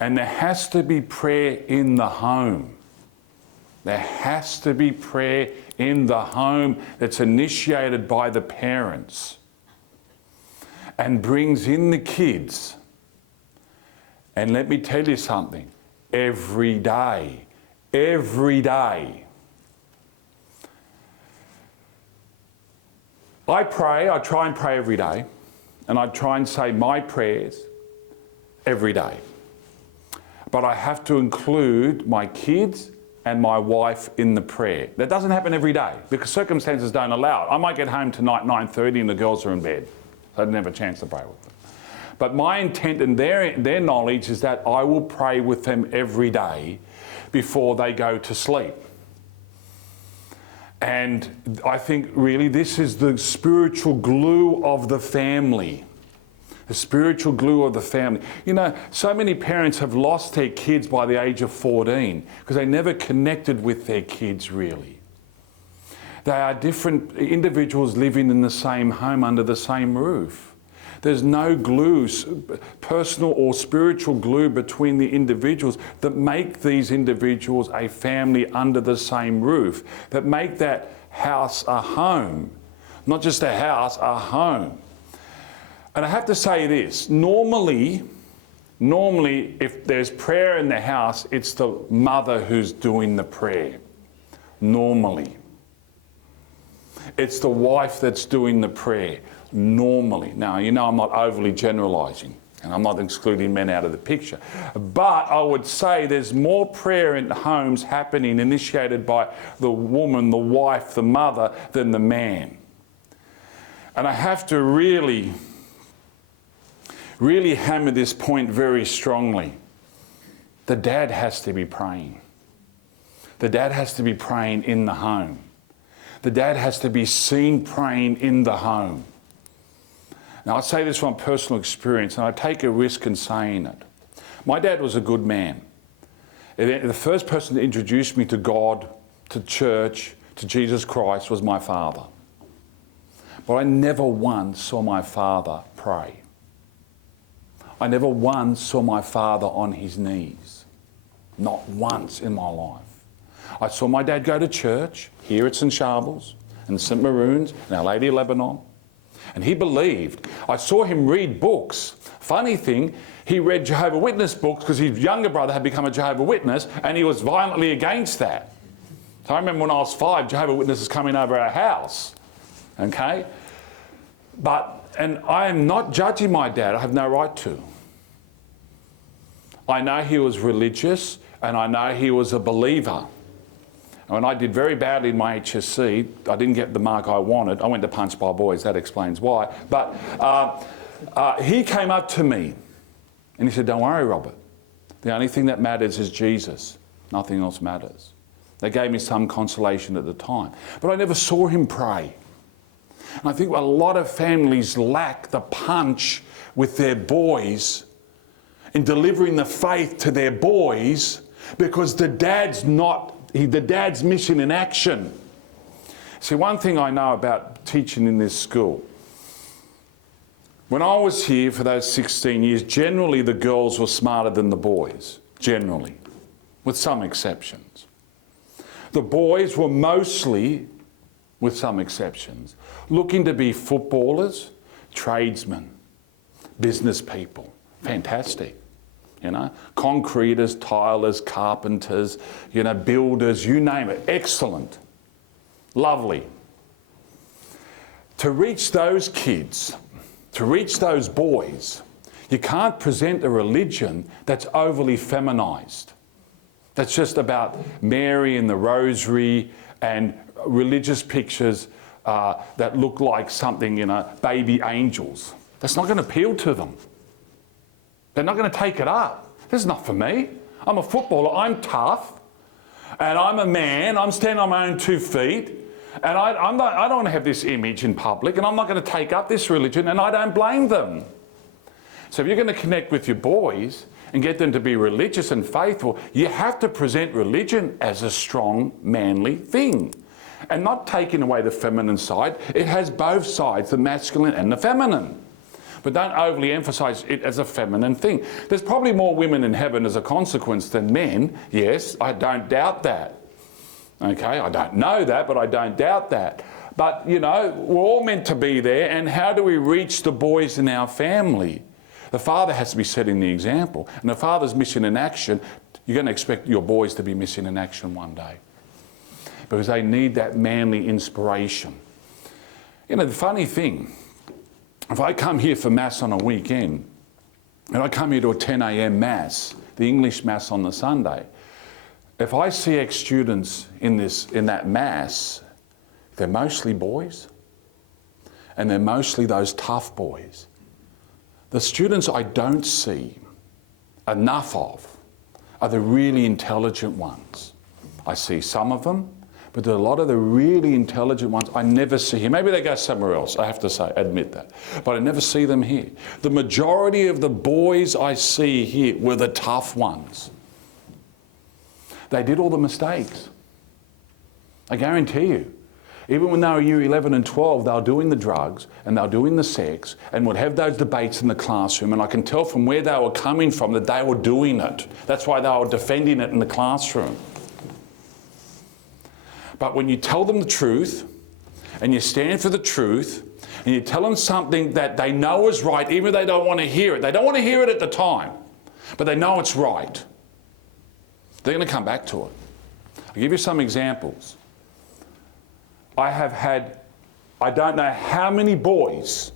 And there has to be prayer in the home. There has to be prayer in the home that's initiated by the parents and brings in the kids. And let me tell you something, every day. I try and pray every day, and I try and say my prayers every day. But I have to include my kids and my wife in the prayer. That doesn't happen every day because circumstances don't allow it. I might get home tonight 9:30 and the girls are in bed. So I didn't have a chance to pray with them. But my intent and their knowledge is that I will pray with them every day before they go to sleep. And I think really this is the spiritual glue of the family. The spiritual glue of the family. You know, so many parents have lost their kids by the age of 14 because they never connected with their kids really. They are different individuals living in the same home under the same roof. There's no glue, personal or spiritual glue between the individuals that make these individuals a family under the same roof, that make that house a home. Not just a house, a home. And I have to say this, normally if there's prayer in the house, it's the mother who's doing the prayer. Normally. It's the wife that's doing the prayer. Normally. Now, you know I'm not overly generalising, and I'm not excluding men out of the picture. But I would say there's more prayer in homes happening, initiated by the woman, the wife, the mother, than the man. And I have to really hammer this point very strongly. The dad has to be praying. The dad has to be praying in the home. The dad has to be seen praying in the home. Now, I say this from personal experience, and I take a risk in saying it. My dad was a good man. The first person to introduce me to God, to church, to Jesus Christ was my father. But I never once saw my father pray. I never once saw my father on his knees. Not once in my life. I saw my dad go to church, here at St. Charbel's, and St. Maroon's, and Our Lady of Lebanon. And he believed. I saw him read books. Funny thing, he read Jehovah's Witness books because his younger brother had become a Jehovah's Witness, and he was violently against that. So I remember when I was 5, Jehovah's Witnesses coming over our house. Okay? And I am not judging my dad. I have no right to. I know he was religious, and I know he was a believer. And when I did very badly in my HSC, I didn't get the mark I wanted. I went to Punchbowl boys, that explains why. But he came up to me and he said, "Don't worry, Robert. The only thing that matters is Jesus. Nothing else matters." They gave me some consolation at the time. But I never saw him pray. And I think a lot of families lack the punch with their boys in delivering the faith to their boys because the dad's missing in action. See, one thing I know about teaching in this school, when I was here for those 16 years, generally the girls were smarter than the boys, generally, with some exceptions. The boys were mostly, with some exceptions, looking to be footballers, tradesmen, business people. Fantastic. You know, concreters, tilers, carpenters, you know, builders, you name it. Excellent. Lovely. To reach those kids, to reach those boys, you can't present a religion that's overly feminized. That's just about Mary and the rosary and religious pictures that look like something, you know, baby angels. That's not going to appeal to them. They're not going to take it up. This is not for me. I'm a footballer. I'm tough. And I'm a man. I'm standing on my own 2 feet. And I don't want to have this image in public. And I'm not going to take up this religion. And I don't blame them. So if you're going to connect with your boys and get them to be religious and faithful, you have to present religion as a strong, manly thing. And not taking away the feminine side. It has both sides, the masculine and the feminine. But don't overly emphasize it as a feminine thing. There's probably more women in heaven as a consequence than men. Yes, I don't doubt that. Okay, I don't know that, but I don't doubt that. But, you know, we're all meant to be there, and how do we reach the boys in our family? The father has to be setting the example. And the father's mission in action, you're going to expect your boys to be missing in action one day. Because they need that manly inspiration. You know, the funny thing, if I come here for Mass on a weekend, and I come here to a 10 a.m. Mass, the English Mass on the Sunday, if I see ex-students in that Mass, they're mostly boys, and they're mostly those tough boys. The students I don't see enough of are the really intelligent ones. I see some of them, but there are a lot of the really intelligent ones I never see here. Maybe they go somewhere else, I have to say, admit that. But I never see them here. The majority of the boys I see here were the tough ones. They did all the mistakes. I guarantee you. Even when they were year 11 and 12, they were doing the drugs and they were doing the sex and would have those debates in the classroom, and I can tell from where they were coming from that they were doing it. That's why they were defending it in the classroom. But when you tell them the truth and you stand for the truth and you tell them something that they know is right, even if they don't want to hear it, they don't want to hear it at the time, but they know it's right, they're going to come back to it. I'll give you some examples. I have had, I don't know how many boys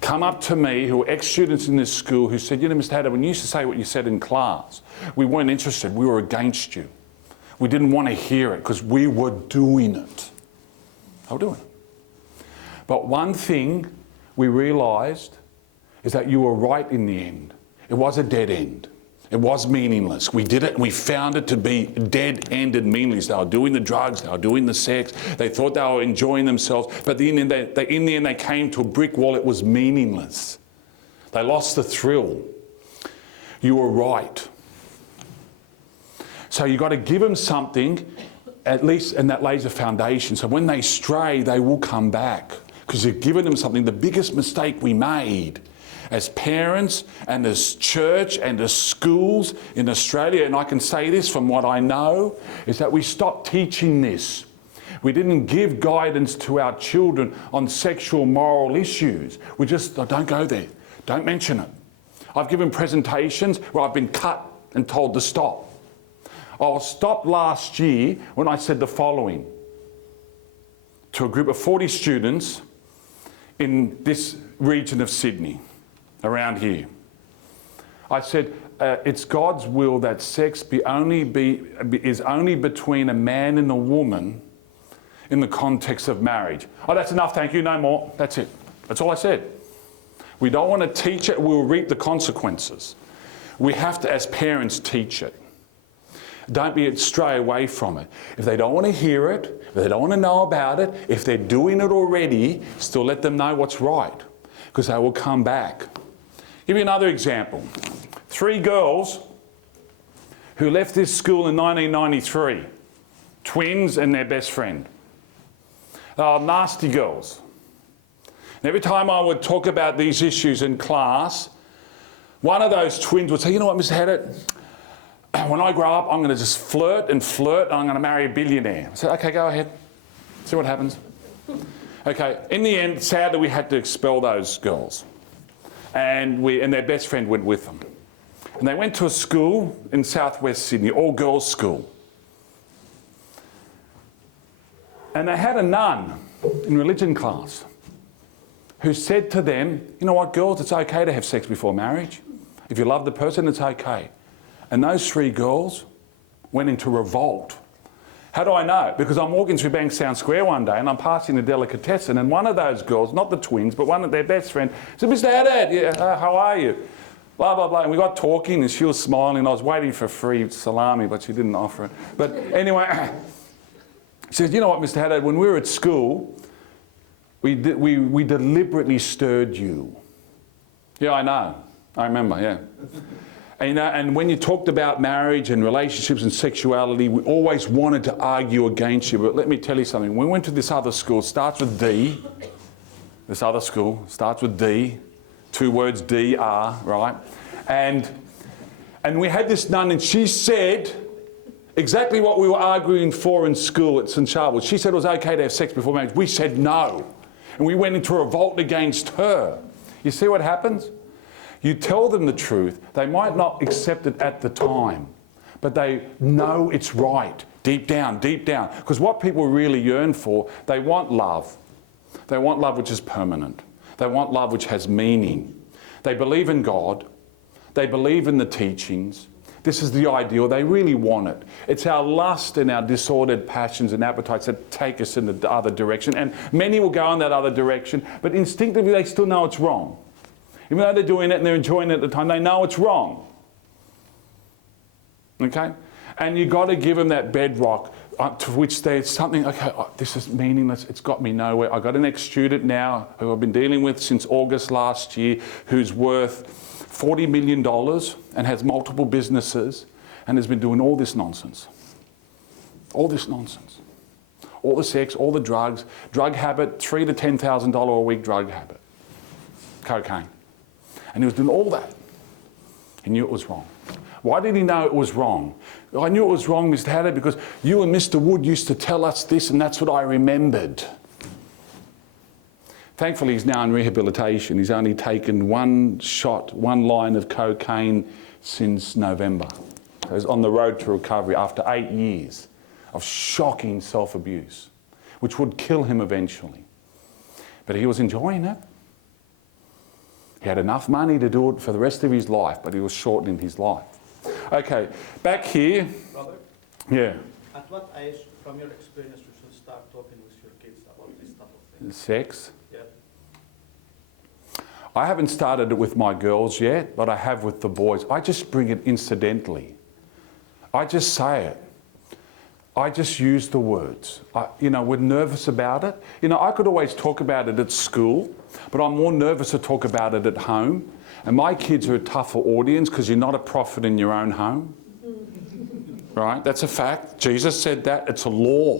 come up to me who are ex-students in this school who said, you know, Mr. Haddad, when you used to say what you said in class, we weren't interested, we were against you. We didn't want to hear it because we were doing it. They were doing it. But one thing we realised is that you were right in the end. It was a dead end. It was meaningless. We did it and we found it to be dead-ended meaningless. They were doing the drugs, they were doing the sex, they thought they were enjoying themselves, but in the end they came to a brick wall. It was meaningless. They lost the thrill. You were right. So you've got to give them something, at least, and that lays a foundation. So when they stray, they will come back because you've given them something. The biggest mistake we made as parents and as church and as schools in Australia, and I can say this from what I know, is that we stopped teaching this. We didn't give guidance to our children on sexual moral issues. We just, oh, don't go there, don't mention it. I've given presentations where I've been cut and told to stop. I was stopped last year when I said the following to a group of 40 students in this region of Sydney, around here. I said, it's God's will that sex is only between a man and a woman in the context of marriage. Oh, that's enough, thank you, no more. That's it. That's all I said. We don't want to teach it, we'll reap the consequences. We have to, as parents, teach it. Don't stray away from it. If they don't want to hear it, if they don't want to know about it, if they're doing it already, still let them know what's right, because they will come back. Give you another example. 3 girls who left this school in 1993, twins and their best friend. They were nasty girls. And every time I would talk about these issues in class, one of those twins would say, you know what, Mr. Haddad, when I grow up, I'm going to just flirt, and I'm going to marry a billionaire. I said, okay, go ahead. See what happens. Okay, in the end, sadly, we had to expel those girls. And their best friend went with them. And they went to a school in southwest Sydney, all-girls school. And they had a nun in religion class who said to them, you know what, girls, it's okay to have sex before marriage. If you love the person, it's okay. And those 3 girls went into revolt. How do I know? Because I'm walking through Bankstown Square one day and I'm passing a delicatessen, and one of those girls, not the twins, but one of their best friends, said, Mr. Haddad, yeah, how are you? Blah, blah, blah. And we got talking and she was smiling. I was waiting for free salami, but she didn't offer it. But anyway, she said, you know what, Mr. Haddad, when we were at school, we deliberately stirred you. Yeah, I know. I remember, yeah. And, and when you talked about marriage and relationships and sexuality, we always wanted to argue against you. But let me tell you something. We went to this other school, starts with D. This other school starts with D. 2 words, DR, right? And we had this nun, and she said exactly what we were arguing for in school at St. Charbel. She said it was okay to have sex before marriage. We said no. And we went into revolt against her. You see what happens? You tell them the truth. They might not accept it at the time, but they know it's right, deep down, deep down. Because what people really yearn for, they want love. They want love which is permanent. They want love which has meaning. They believe in God. They believe in the teachings. This is the ideal. They really want it. It's our lust and our disordered passions and appetites that take us in the other direction. And many will go in that other direction, but instinctively they still know it's wrong. Even though they're doing it and they're enjoying it at the time, they know it's wrong. Okay? And you've got to give them that bedrock to which there's something, okay, this is meaningless, it's got me nowhere. I've got an ex-student now who I've been dealing with since August last year who's worth $40 million and has multiple businesses and has been doing all this nonsense. All this nonsense. All the sex, all the drugs, drug habit, $3,000 to $10,000 a week drug habit. Cocaine. And he was doing all that. He knew it was wrong. Why did he know it was wrong? I knew it was wrong, Mr. Haddad, because you and Mr. Wood used to tell us this and that's what I remembered. Thankfully, he's now in rehabilitation. He's only taken 1 shot, 1 line of cocaine since November. So he's on the road to recovery after 8 years of shocking self-abuse, which would kill him eventually. But he was enjoying it. He had enough money to do it for the rest of his life, but he was shortening his life. Okay, back here. Robert? Yeah. At what age, from your experience, you should start talking with your kids about this type of thing? Sex? Yeah. I haven't started it with my girls yet, but I have with the boys. I just bring it incidentally. I just say it. I just use the words. We're nervous about it. I could always talk about it at school, but I'm more nervous to talk about it at home. And my kids are a tougher audience because you're not a prophet in your own home. Right? That's a fact. Jesus said that. It's a law.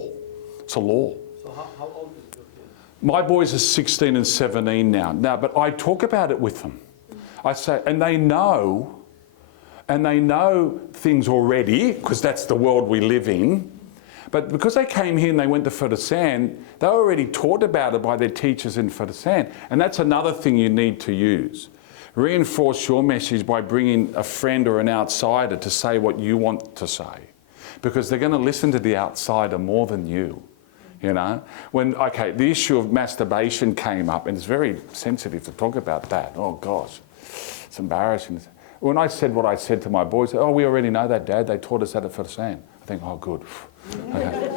It's a law. So how old is your kid? My boys are 16 and 17 now. But I talk about it with them. I say, and they know things already because that's the world we live in. But because they came here and they went to Ferdinand, they were already taught about it by their teachers in Ferdinand. And that's another thing you need to use. Reinforce your message by bringing a friend or an outsider to say what you want to say. Because they're going to listen to the outsider more than you. The issue of masturbation came up, and it's very sensitive to talk about that. Oh gosh, it's embarrassing. When I said what I said to my boys, oh, we already know that, Dad. They taught us that at Ferdinand. I think, oh, good. Okay.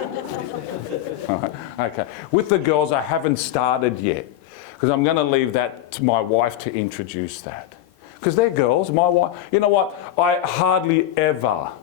Okay. With the girls, I haven't started yet because I'm going to leave that to my wife to introduce that. Because they're girls. My wife, you know what? I hardly ever